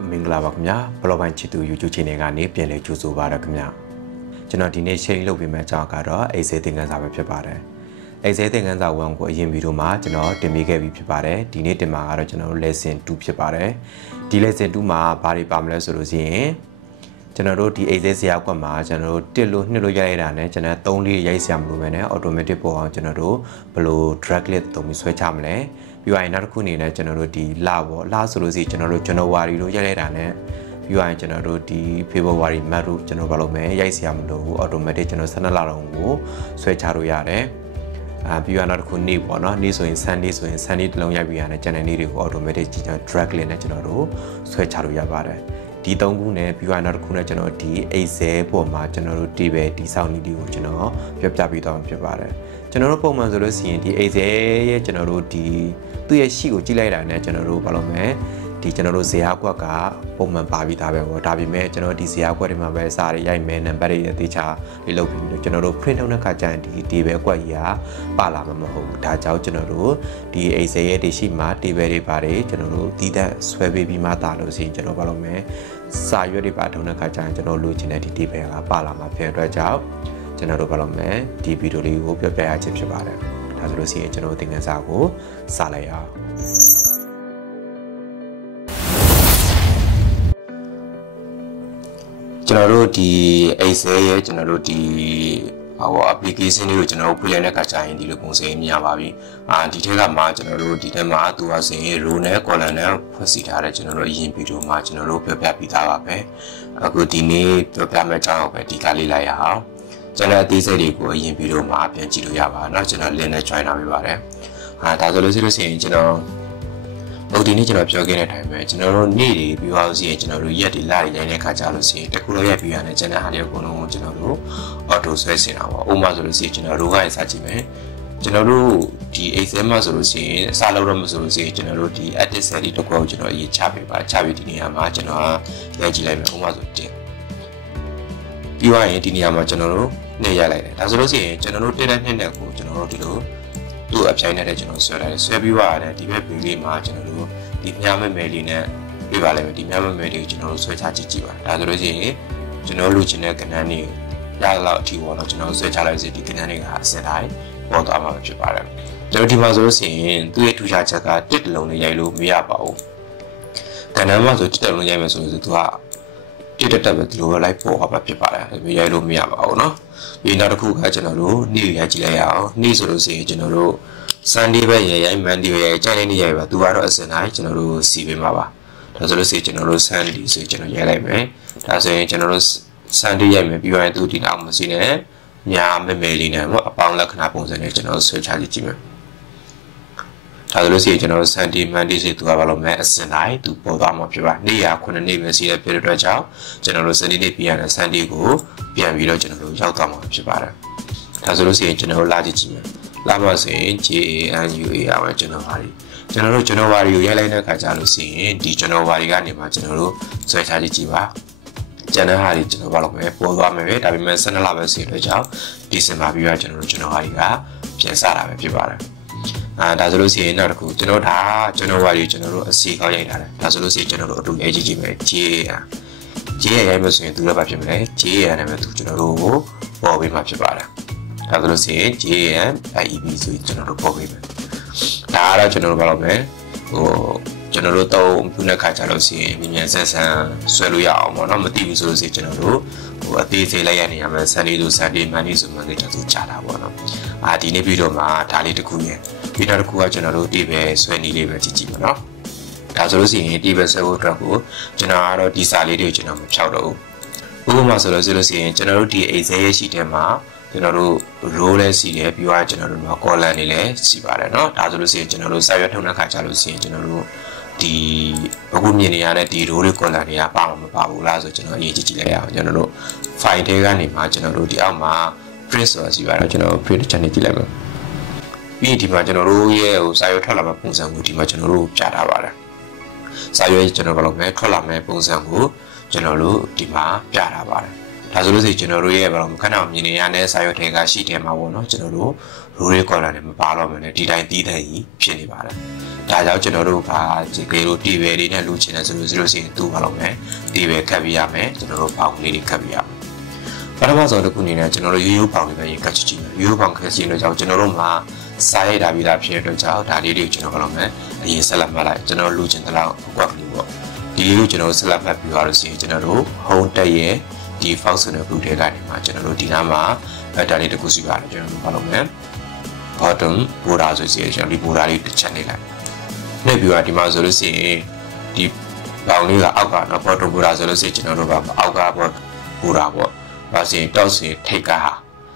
မင်္ဂလာပါခင်ဗျာဘလော့ပိုင်းချစ်သူ YouTube channel ကနေပြန်လည်ကြိုဆိုပါရခင်ဗျာကျွန်တော်ဒီနေ့ share လုပ်ပေးမယ့်အကြောင်းကတော့ Excel သင်ခန်းစာပဲဖြစ်ပါတယ် Excel သင်ခန်းစာ1ကိုအရင်ဗီဒီယိုမှာကျွန်တော်တင်ပေးခဲ့ပြီးဖြစ်ပါတယ်ဒီနေ့တင်မှာကတော့ကျွန်တော်တို့ lesson 2ဖြစ်ပါတယ်ဒီ lesson 2မှာဘာတွေပါမလဲဆိုလို့ရှိရင်ကျွန်တော်တို့ဒီ Excel ဆရာကွက်မှာကျွန်တော်တို့1လို့2လို့ရိုက်ရတာနဲ့ကျွန်တော်3လေးရိုက်ဆရာမလို့ပဲနဲ့ automatic ပေါ်အောင်ကျွန်တော်တို့ဘယ်လို drag list သုံးပြီးဆွဲချမလဲပြီးရင်နောက်တစ်ခုအနေနဲ့ကျွန်တော်တို့ဒီလပေါ့လဆိုလို့ရှိရင်ကျွန်တော်တို့ January လို့ရိုက်လိုက်တာနဲ့ပြီးရင်ကျွန်တော်တို့ဒီ February month လို့ကျွန်တော်ဘာလို့မဲရိုက်ဆရာမလို့ automatic ကျွန်တော်12လတော့ကိုဆွဲချလို့ရတယ်ပြီးရင်နောက်တစ်ခုနေ့ပေါ့နော်နေ့ဆိုရင် Sunday ဆိုရင် Sunday တစ်လုံးရိုက်ပြီးရတယ်ကျန်တဲ့နေ့တွေကို automatic ကျွန်တော် drag list နဲ့ကျွန်တော်တို့ဆွဲချလို့ရပါတယ်ဒီ3ခုနဲ့ပြီးရင်နောက်တစ်ခုနဲ့ကျွန်တော်ဒီ Excel ပေါ်မှာကျွန်တော်တို့ဒီပဲဒီစောင့်နည်းတွေကိုကျွန်တော်ပြောပြပေးသွားမှာဖြစ်ပါတယ်ကျွန်တော်တို့ပုံမှန်ဆိုလို့ရှိရင်ဒီ Excel ရဲ့ကျွန်တော်တို့ဒီသူ့ရဲ့ sheet ကိုကြည့်လိုက်တာနဲ့ကျွန်တော်တို့ဘာလို့မဲဒီကျွန်တော်တို့ဇာတ်ကွက်ကပုံမှန်ပါပြီးသားပဲပေါ့ဒါပေမဲ့ကျွန်တော်ဒီဇာတ်ကွက်တွေမှာပဲစာတွေရိုက်မယ်နံပါတ်တွေအသေးချာလေးလုပ်ပြီးတော့ကျွန်တော်တို့ print ထုတ်တဲ့ခါကျရင်ဒီ table ကွက်ကြီးကပါလာမှာမဟုတ်ဘူးဒါကြောင့်ကျွန်တော်တို့ဒီ Excel ရဲ့ဒီ sheet မှာ table တွေပါတယ်ကျွန်တော်တို့တည်တဲ့ဆွဲပေးပြီးမှတာလို့ရှိရင်ကျွန်တော်ဘာလို့မဲစာရွက်တွေပါထုံးတဲ့ခါကျရင်ကျွန်တော်လိုချင်တဲ့ဒီ table ကပါလာမှာဖြစ်တဲ့အတွက်ကြောင့်ကျွန်တော်တို့ဘာလို့မဲဒီဗီဒီယိုလေးကိုပြောပြရခြင်းဖြစ်ပါတယ်ဒါဆိုလို့ရှိရင်ကျွန်တော်သင်ခန်းစာကိုစလိုက်အောင်ကျွန်တော်တို့ဒီ Excel ရဲ့ကျွန်တော်တို့ဒီapplication တွေကိုကျွန်တော်တို့ဖွင့်ရတဲ့အခါကျရင်ဒီလိုပုံစံမြင်ရပါပြီဒီထက်ကမှကျွန်တော်တို့ဒီထဲမှာသူကဆိုရင် row နဲ့ column နဲ့ဖွဲ့စည်းထားတဲ့ကျွန်တော်တို့အရင်ဗီဒီယိုမှာကျွန်တော်တို့ပြောပြပြီးသားပါပဲအခုဒီနေ့ပြောပြမယ့်အကြောင်းကိုပဲဒီကလေးလိုက်ရအောင်ကျွန်တော်အသေးစိတ်တွေကိုအရင်ဗီဒီယိုမှာပြန်ကြည့်လို့ရပါเนาะကျွန်တော် link နဲ့ join ထားပေးပါတယ်ဒါဆိုလို့ရှိရင်ကျွန်တော်ဒီနေ့ကျွန်တော်ပြောခဲ့တဲ့အတိုင်းပဲကျွန်တော်တို့နေ့တွေပြီးသွားလို့ရှိရင်ကျွန်တော်တို့ရက်တွေလတွေရိုင်းတဲ့ခါကြလို့ရှိရင်တခုလုံးရက်ပြီးရတယ်ကျွန်တော်ဟာလေးအကုန်လုံးကိုကျွန်တော်တို့ auto ဆွဲစင်တာပေါ့ဥပမာဆိုလို့ရှိရင်ကျွန်တော်တို့ကစကြည့်မယ်ကျွန်တော်တို့ဒီ Excel မှာဆိုလို့ရှိရင်အစားလုပ်တော့မဆိုလို့ရှိရင်ကျွန်တော်တို့ဒီ edit cell တစ်ခုကိုကျွန်တော်အရင်ချပေးပါချပြီးဒီနေရာမှာကျွန်တော်ရိုက်ကြည့်လိုက်မယ်ဥပမာဆိုတင်ပြီးသွားရင်ဒီနေရာမှာကျွန်တော်တို့နဲ့ရိုက်လိုက်တယ်ဒါဆိုလို့ရှိရင်ကျွန်တော်တို့တက်တဲ့နှစ်နဲ့ကိုကျွန်တော်တို့ဒီလိုသူ့အပြိုင်နဲ့ကျွန်တော်ဆွဲလိုက်တယ်ဆွဲပြီးသွားတယ်ဒီဘက်ပြီးလေးမှာကျွန်တော်တို့ဒီမြားမဲလေးနဲ့ပြပါလိမ့်မယ်ဒီမြားမဲလေးကိုကျွန်တော်တို့ဆွဲချကြည့်ပါဒါဆိုလို့ရှိရင်ကျွန်တော်လူချင်တဲ့ကဏ္ဍတွေရလောက်အထိပေါ့နော်ကျွန်တော်ဆွဲချလိုက်စီဒီကဏ္ဍတွေကအစတိုင်းပေါ်သွားမှာဖြစ်ပါတယ်ကျွန်တော်ဒီမှာဆိုလို့ရှိရင်သူ့ရဲ့ထူးခြားချက်ကတစ်တလုံးနဲ့ရိုက်လို့မရပါဘူးကဏ္ဍမှာဆိုတစ်တလုံးရိုက်မယ်ဆိုရင်သူကတစ်တက်ပဲဒီလိုလိုက်ပေါ်ပါဖြစ်ပါတယ်ရိုက်လို့မရပါဘူးနော်ပြီးနောက်တစ်ခုကကျွန်တော်တို့နေ့ရိုက်ကြည့်လိုက်ရအောင်နေ့ဆိုလို့ရှိရင်ကျွန်တော်တို့ Sunday ပဲရိုက် Monday ပဲရိုက်ကြိုင်နေရိုက်ပါသူကတော့အစင်တိုင်းကျွန်တော်တို့စီပေးမှာပါဒါဆိုလို့ရှိရင်ကျွန်တော်တို့ Sunday ဆိုကျွန်တော်ရိုက်လိုက်မယ်ဒါဆိုရင်ကျွန်တော်တို့ Sunday ရိုက်မယ်ပြီးရင်သူဒီနောက်မစီနဲ့ညာမဲလေးနဲ့ပေါ့အပေါင်းလက္ခဏာပုံစံနဲ့ကျွန်တော်ဆွဲချကြည့်မယ်ဒါဆိုလို့ရှိရင်ကျွန်တော်တို့ Sunday Monday ဆိုသူကဘာလို့မဲအစင်တိုင်းသူပေါ်သွားမှာဖြစ်ပါနေ့ရ9နေ့ပဲစီးရဖြစ်တဲ့အတွက်ကြောင့်ကျွန်တော်တို့ Sunday နေ့ပြန်ရတဲ့ Sunday ကိုပြန်ပြီးတော့ကျွန်တော်တို့ရောက်သွားမှာဖြစ်ပါတယ်ဒါဆိုလို့ရှိရင်ကျွန်တော်တို့လာကြည့်မယ်လာပါဆိုရင် JANUA ရပါကျွန်တော်တို့ January ကိုရိုက်လိုက်တဲ့အခါကျလို့ရှိရင်ဒီ January ကနေမှကျွန်တော်တို့ဆွဲချကြည့်ပါကျန်တဲ့ဟာတွေကျွန်တော်ဘာလို့ပဲပေါ်သွားမယ်ပဲဒါပေမဲ့12လပဲစီးတဲ့ကြောင့် December ပြီးတော့ကျွန်တော်တို့ January ကပြန်စတာပဲဖြစ်ပါတယ်ဒါဆိုလို့ရှိရင်နောက်တစ်ခုကျွန်တော်ဒါ January ကျွန်တော်တို့အစီကောက်ရိုက်ထားတယ်ဒါဆိုလို့ရှိရင်ကျွန်တော်တို့အတူရေးကြည့်မယ် JAN ရိုက်မယ်ဆိုရင်သူလည်းဘာဖြစ်မလဲ JAN နဲ့ပဲသူကျွန်တော်တို့ကိုပေါ်ပေးမှာဖြစ်ပါတယ်ဒါဆိုလို့ရှိရင် JAN IEB ဆိုရင်ကျွန်တော်တို့ပေါ်ပေးမယ်ဒါကတော့ကျွန်တော်တို့ဘာလို့လဲကျွန်တော်တို့တော့ခုနခါကြလို့ရှိရင်မြန်ဆန်ဆန်ဆွဲလို့ရအောင်ပေါ့နော်မသိဘူးဆိုလို့ရှိရင်ကျွန်တော်တို့အသေးသေးလိုက်ရနေရမယ် Sunday ဆို Sunday Monday ဆို Monday တခုချတာပေါ့နော်ဒီနေ့ပြီးတော့မှဒါလေးတစ်ခုရယ်ပြီးတော့တစ်ခုကကျွန်တော်တို့ဒီပဲဆွဲနေလေးပဲကြည့်ပါနော်ဒါဆိုလို့ရှိရင်ဒီပဲဆွဲဖို့အတွက်ကိုကျွန်တော်ကတော့ဒီစာလေးတွေကိုကျွန်တော်မဖြောက်တော့ဘူးဥပမာဆိုလို့ရှိရင်ကျွန်တော်တို့ဒီ Excel ရဲ့ sheet ထဲမှာကျွန်တော်တို့ row လည်းစီတယ်ပြီးတော့ကျွန်တော်တို့ column တွေလည်းစီပါတယ်เนาะဒါဆိုလို့ရှိရင်ကျွန်တော်တို့စာရွက်ထုံတဲ့ခါကျလို့ရှိရင်ကျွန်တော်တို့ဒီအခုမြင်နေရတဲ့ဒီ row တွေ column တွေကပါမပါဘူးလားဆိုကျွန်တော်အရင်ကြည့်လိုက်ရအောင်ကျွန်တော်တို့ file ထဲကနေမှကျွန်တော်တို့ဒီအောက်မှာ print ဆိုတာစီပါတယ်ကျွန်တော် print ချန်နေကြည့်လိုက်မယ်ပြီးဒီမှာကျွန်တော်တို့ရဲ့စာရွက်ထွက်လာမယ့်ပုံစံကိုဒီမှာကျွန်တော်တို့ပြထားပါတယ်စာရွက်ကျွန်တော်ဘယ်လိုပဲထွက်လာမယ့်ပုံစံကိုကျွန်တော်တို့ဒီမှာပြထားပါတယ်ဒါဆိုလို့ရှိရင်ကျွန်တော်တို့ရဲ့ဘာလို့ခဏမြင်နေရတဲ့စာရွက်တွေကရှိတယ်မှာပေါ့နော်ကျွန်တော်တို့ row တွေ column တွေမပါတော့မှလည်းဒီတိုင်းတည်တည်ကြီးဖြစ်နေပါတယ် ဒါကြောင့်ကျွန်တော်တို့ကဒီကေလိုတီဗယ်တွေနဲ့လူချင်တယ်ဆိုလို့ရှိရင်တူပါလို့မယ်တီဗယ်ခတ်ပြရမယ်ကျွန်တော်တို့ပေါင်လေးတွေခတ်ပြရမယ်ပထမဆုံးတစ်ခုအနေနဲ့ကျွန်တော်တို့ရိုးရိုးပေါင်တွေပဲရင်ခတ်ကြည့်မယ်ရိုးရိုးပေါင်ခတ်ကြည့်လို့ကြောင့်ကျွန်တော်တို့မှာစားရိုက်တာပြီးသားဖြစ်တဲ့အတွက်ကြောင့်ဒါလေးတွေကိုကျွန်တော်လုပ်မယ်အရင်ဆက်လက်မှတ်လိုက်ကျွန်တော်လူချင်တဲ့လောက်ကွက်ပြီးပေါ့ဒီလေးကိုကျွန်တော်ဆက်လက်မှတ်ပြီးသွားလို့ရှိရင်ကျွန်တော်တို့ home တက်ရဲ့ဒီ functional group တွေကနေမှာကျွန်တော်တို့ဒီနားမှာဒါလေးတစ်ခုစီပါတယ်ကျွန်တော်တို့လုပ်မယ် bottom border ဆိုစီကျွန်တော်ဒီ border လေးတစ်ချက်နေလိုက်နေပြီးတော့ဒီမှာဆိုလို့ရှိရင်ဒီဘောင်လေးကအောက်ကတော့ bottom border ဆိုလို့ရှိရင်ကျွန်တော်တို့ကအောက်က border ပေါ့ဒါဆိုရင် top ဆိုရင်ထိတ်ကဟ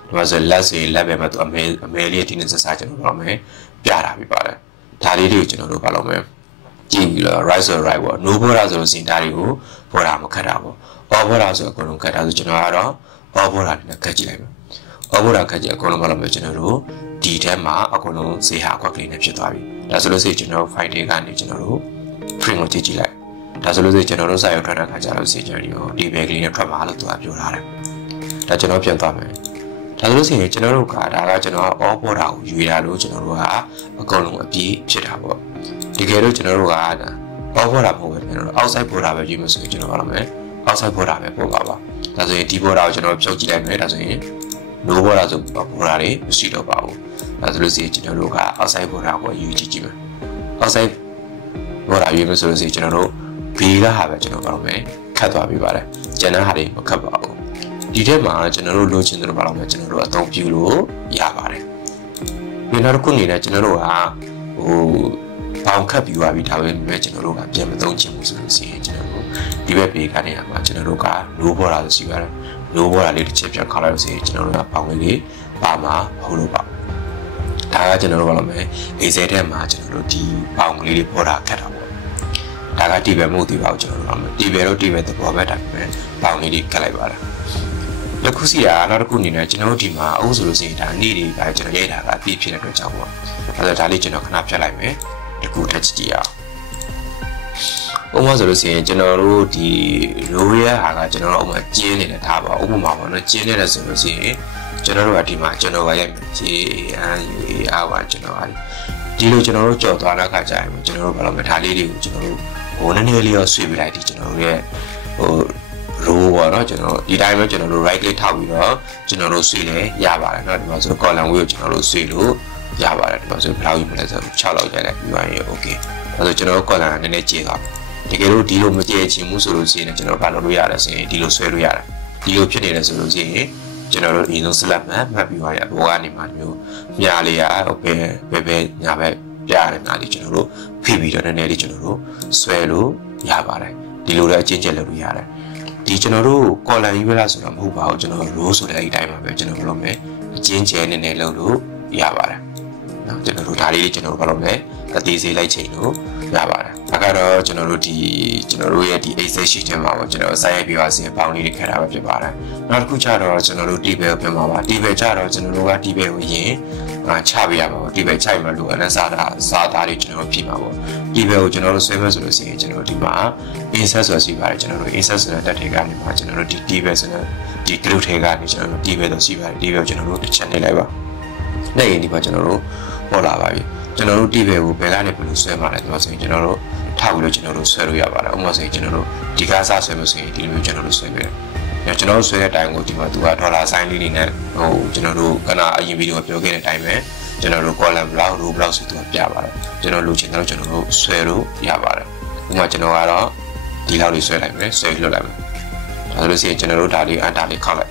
ာဒီမှာဆိုလက်ဆိုရင်လက်ပဲမှာသူအမဲလေးဒီနေ့စစကျွန်တော်လုပ်မယ်ပြတာပြပါတယ်ဒါလေးတွေကိုကျွန်တော်တို့လုပ်မယ်ကြည့်ပြီးတော့ right ဆို right ပေါ့ no border ဆိုလို့ရှိရင်ဒါတွေကို border မခတ်တာပေါ့ all border ဆိုအကုန်လုံးခတ်တာဆိုကျွန်တော်ကတော့ all border နဲ့ခတ်ကြည့်လိုက်မယ် all border ခတ်ကြည့်အကုန်လုံးမလုပ်မယ်ကျွန်တော်တို့ဒီထဲမှာအကုန်လုံးဈေးဟာကွက်ကလေးနဲ့ဖြစ်သွားပြီဒါဆိုလို့ရှိရင်ကျွန်တော် file တွေကနေကျွန်တော်တို့ print ကိုကြည့်ကြည့်လိုက်ဒါဆိုလို့ရှိရင်ကျွန်တော်တို့စာရုပ်ထွက်တဲ့အခါကျတော့စီကျွန်တော်ဒီ bag လေးနဲ့ထွက်မှာလို့သူကပြောထားတယ်ဒါကျွန်တော်ပြန်သွားမယ်ဒါဆိုလို့ရှိရင်ကျွန်တော်တို့ကဒါကကျွန်တော် all border ကိုယူရလို့ကျွန်တော်တို့ကအကုန်လုံးအပြည့်ဖြစ်တာပေါ့တကယ်လို့ကျွန်တော်တို့က all border မဟုတ်ပဲကျွန်တော်တို့ outside border ပဲယူမှဆိုရင်ကျွန်တော်လုပ်မယ် outside border ပဲပို့ပါပါဒါဆိုရင်ဒီ border ကိုကျွန်တော်ဖြုတ်ကြည့်လိုက်မယ်ဒါဆိုရင် no border ဆို border တွေမရှိတော့ပါဘူးဒါဆိုလို့ရှိရင်ကျွန်တော်တို့က outside border ကိုယူကြည့်ကြည့်မယ် outside border ယူမှဆိုလို့ရှိရင်ကျွန်တော်တို့ B ကဟာပဲကျွန်တော်လုပ်မယ်ခတ်သွားပြီးပါတယ်ကျန်တဲ့ဟာတွေမခတ်ပါဘူးဒီထဲမှာကျွန်တော်တို့လိုချင်တယ်လို့ပြောမယ်ကျွန်တော်တို့အသုံးပြုလို့ရပါတယ်ဒီနောက်တစ်ခုအနေနဲ့ကျွန်တော်တို့ကဘောင်ခတ်ပြီးသွားပြီဒါပဲမြဲကျွန်တော်တို့ကပြန်မသုံးချင်ဘူးဆိုလို့ရှိရင်ကျွန်တော်တို့ဒီဘက်ဘေးကနေမှာကျွန်တော်တို့က low border ဆိုရှိပါတယ် low border လေးတစ်ချက်ပြန်ခါလိုက်လို့ရှိရင်ကျွန်တော်တို့ကဘောင်လေးတွေပါမှာဟုတ်လို့ပါဒါကကျွန်တော်တို့ပြောလို့မယ် A7 ထဲမှာကျွန်တော်တို့ဒီဘောင်ကလေးတွေ border ခတ်တာပေါ့ဒါကတီဘယ်မဟုတ်သေးပါဘူးကျွန်တော်တို့ပြောမယ်တီဘယ်တော့တီဘယ်သဘောပဲဒါပေမဲ့ဘောင်လေးတွေခတ်လိုက်ပါလားတစ်ခုစီကနောက်တစ်ခုအနေနဲ့ကျွန်တော်တို့ဒီမှာအုပ်ဆိုလို့ရှိရင်ဒါနေ့တွေကကျွန်တော်ရိုက်တာကအပြည့်ဖြစ်တဲ့အတွက်ကြောင့်ပေါ့အဲဒါဒါလေးကျွန်တော်ခဏဖြတ်လိုက်မယ်တစ်ခုထပ်ကြည့်အောင်ဥပမာဆိုလို့ရှိရင်ကျွန်တော်တို့ဒီ row ရဟာကကျွန်တော်တို့ဥပမာကျင်းနေတဲ့ထားပါဥပမာပေါ့နော်ကျင်းနေတယ်ဆိုလို့ရှိရင်ကျွန်တော်တို့ကဒီမှာကျွန်တော်ကရိုက်မယ် JANUAR ကျွန်တော်ဟာဒီလိုကျွန်တော်တို့ကြော်သွားတဲ့အခါကျရင်ကျွန်တော်တို့ဘာလို့မထားလေးတွေကိုကျွန်တော်တို့နည်းနည်းလေးရောဆွေးပြလိုက်ဒီကျွန်တော်တို့ရဲ့row ပေါ့နော်ကျွန်တော်ဒီတိုင်းပဲကျွန်တော်တို့ right click ထောက်ပြီးတော့ကျွန်တော်တို့ဆွေးလဲရပါတယ်เนาะဒီမှာဆို column wheel ကိုကျွန်တော်တို့ဆွေးလို့ရပါတယ်ဒီမှာဆိုဘယ်လောက်ယူမလဲဆို6လောက်ကျတယ်ပြီးသွားရင် okay ဒါဆိုကျွန်တော်တို့ column ကနည်းနည်းကျေသွားတကယ်လို့ဒီလိုမကျေချင်ဘူးဆိုလို့ရှိရင်ကျွန်တော်ဘာလုပ်လို့ရလဲဆိုရင်ဒီလိုဆွဲလို့ရတယ်ဒီလိုဖြစ်နေတယ်ဆိုလို့ရှိရင်ကျွန်တော်တို့အရင်ဆုံး select မှတ်ပြီးသွားရအပေါ်ကနေမှမျိုးမြားလေးရဘယ်ညာဘက်ပြရတယ်နားလေးကျွန်တော်တို့ဖိပြီးတော့နည်းနည်းလေးကျွန်တော်တို့ဆွဲလို့ရပါတယ်ဒီလိုလည်းအချင်းချင်းလုပ်လို့ရတယ်ဒီကျွန်တော်တို့ column ကြီးပဲလားဆိုတော့မဟုတ်ပါဘူးကျွန်တော် row ဆိုတဲ့အတိုင်းပါပဲကျွန်တော်လုပ်မယ်အချင်းချင်းနည်းနည်းလုပ်လို့ရပါတယ်နော်ကျွန်တော်တို့ဒါလေးကျွန်တော်တို့ဘာလုပ်လဲအသေးစိတ်လိုက်ချိန်လို့ရပါတယ်ဒါကတော့ကျွန်တော်တို့ရဲ့ဒီ Excel sheet ထဲမှာပေါ့ကျွန်တော်စာရိုက်ပြီးပါစေပေါင်းလေးတွေခက်တာပဲဖြစ်ပါတယ်နောက်တစ်ခုကျတော့ကျွန်တော်တို့ table ပြန်ပါပါ table ကျတော့ကျွန်တော်တို့က table ကိုရင်ချပေးရမှာပေါ့ table ချိုက်မှလို့အနက်စားသားတွေကျွန်တော်တို့ဖြည့်မှာပေါ့ table ကိုကျွန်တော်တို့ဆွဲမယ်ဆိုလို့ရှိရင်ကျွန်တော်တို့ဒီမှာ insert ဆိုရှိပါတယ်ကျွန်တော်တို့ insert ဆိုတဲ့တက်ထဲကနေမှာကျွန်တော်တို့ဒီ table ဆိုတဲ့ဒီ group ထဲကနေကျွန်တော်တို့ table ဆိုရှိပါတယ် table ကိုကျွန်တော်တို့တစ်ချက်နေလိုက်ပါနဲ့ရင်ဒီမှာကျွန်တော်တို့ပေါ်လာပါပြီကျွန်တော်တို့ table ကိုဘယ်ကနေဘယ်လိုဆွဲမှာလဲဒီမှာဆိုရင်ကျွန်တော်တို့ထောက်ပြီးတော့ကျွန်တော်တို့ဆွဲလို့ရပါတယ်ဥပမာဆိုရင်ကျွန်တော်တို့ဒီကားစားဆွဲလို့ဆိုရင်ဒီလိုမျိုးကျွန်တော်တို့ဆွဲပေးတယ်ကျွန်တော်တို့ဆွဲတဲ့အတိုင်းကိုဒီမှာသူကဒေါ်လာဆိုင်လေးတွေနဲ့ကျွန်တော်တို့ကနအရင်ဗီဒီယိုပြောခဲ့တဲ့အတိုင်းပဲကျွန်တော်တို့ column block row block ဆိုသူကပြပါတယ်ကျွန်တော်လိုချင်တယ်ကျွန်တော်တို့ဆွဲလို့ရပါတယ်ဥပမာကျွန်တော်ကတော့ဒီလောက်လေးဆွဲလိုက်မယ်ဆွဲလွှတ်လိုက်မယ်ဒါဆိုလို့ရှိရင်ကျွန်တော်တို့ဒါလေးအန်တာလေးခောက်လိုက်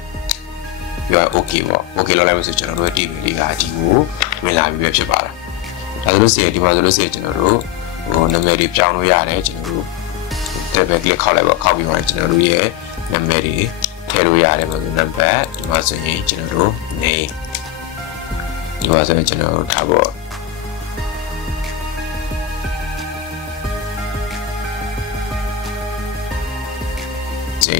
ပြောရ okay ပေါ့ okay လောက်လိုက်မယ်ဆိုကျွန်တော်တို့ table လေးကဒီကိုဝင်လာပြီပဲဖြစ်ပါတယ်ဒါဆိုလို့ရှိရင်ဒီမှာဆိုလို့ရှိရင်ကျွန်တော်တို့နာမည်တွေပြောင်းလို့ရတယ်ကျွန်တော်တို့ table ကလေးခောက်လိုက်ပေါ့ခောက်ပြီးတော့ကျွန်တော်တို့ရဲ့နာမည်တွေထည့်လို့ရတယ်ပေါ့နံပါတ်ဒီမှာဆိုရင်ကျွန်တော်တို့ name ဒီမှာဆိုရင်ကျွန်တော်တို့ထားပေါ့ဒ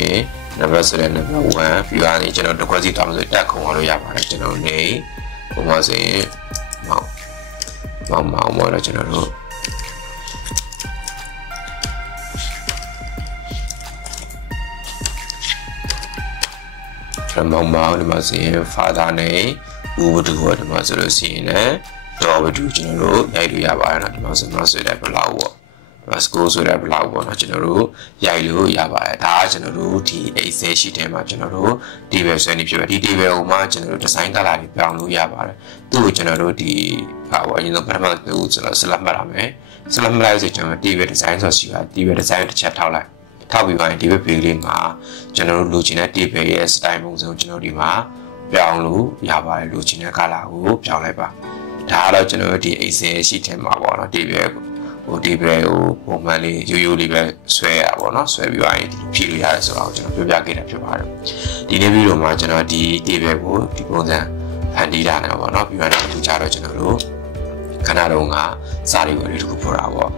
ီနံပါတ်ဆိုတဲ့နံပါတ်1ပြီးတော့ကျွန်တော်တစ်ခွက်စီတောင်းဆိုတက်ခုံအောင်လို့ရပါတယ်ကျွန်တော် name ပုံမှန်ဆိုရင်မောင်တော့ကျွန်တော်တို့မောင်ဒီမှာဆိုရင် father name ဦးဘသူကဒီမှာဆိုလို့ရှိရင်လည်း store ဘယ်လိုကျွန်တော်တို့ရိုက်လို့ရပါတယ်နော်ဒီမှာဆိုတော့ဆွဲတဲ့ block ပေါ့Rasco ဆိုတဲ့ block ပေါ့နော်ကျွန်တော်တို့ရိုက်လို့ရပါတယ်ဒါကကျွန်တော်တို့ဒီ Excel sheet ထဲမှာကျွန်တော်တို့ table ဆွဲနေဖြစ်ပါတယ်ဒီ table ကိုမှကျွန်တော်တို့ design color တွေပြောင်းလို့ရပါတယ်သူ့ကိုကျွန်တော်တို့ဒီဟာပေါ့အရင်ဆုံးပထမဆုံးကျွန်တော် select မှတ်ရမယ် select မှတ်လိုက်ဆိုကျွန်တော် table design ဆိုရှိပါတယ် table design တစ်ချက်ထောက်လိုက်ထောက်ပြီးပါရင်ဒီဘက် page လေးမှာကျွန်တော်တို့လိုချင်တဲ့ table ရဲ့ style ပုံစံကိုကျွန်တော်ဒီမှာပြောင်းလို့ရပါတယ်လိုချင်တဲ့ color ကိုပြောင်းလိုက်ပါဒါကတော့ကျွန်တော်တို့ဒီ Excel sheet ထဲမှာပေါ့နော် table ဟို table ကိုပုံမှန်လေးရိုးလေးပဲဆွဲရပါတော့ဆွဲပြီးသွားရင်ဖြည့်လို့ရတယ်ဆိုတော့ကျွန်တော်ပြောပြခဲ့တာဖြစ်ပါတယ်ဒီနေ့ဗီဒီယိုမှာကျွန်တော်ဒီ table ကိုဒီပုံစံဖန်တီးတာနဲ့ပေါ့နော်ပြီးတော့ဒီကြတော့ကျွန်တော်တို့ခဏတုန်းကစာရီဝယ်လေးတစ်ခုပို့တာပေါ့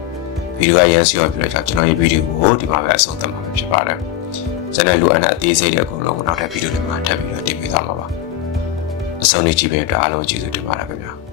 ဗီဒီယိုကရန်စီရောပြီးတော့ကျွန်တော်ရဲ့ဗီဒီယိုကိုဒီမှာပဲအဆုံးသတ်မှာဖြစ်ပါတယ်ကျွန်တော်လိုအပ်တဲ့အသေးစိတ်တွေအကုန်လုံးကိုနောက်ထပ်ဗီဒီယိုတွေမှာထပ်ပြီးတော့တင်ပြသွားမှာပါအဆုံးလေးကြည့်ပေးတော့အားလုံးကျေးဇူးတင်ပါတယ်ခင်ဗျာ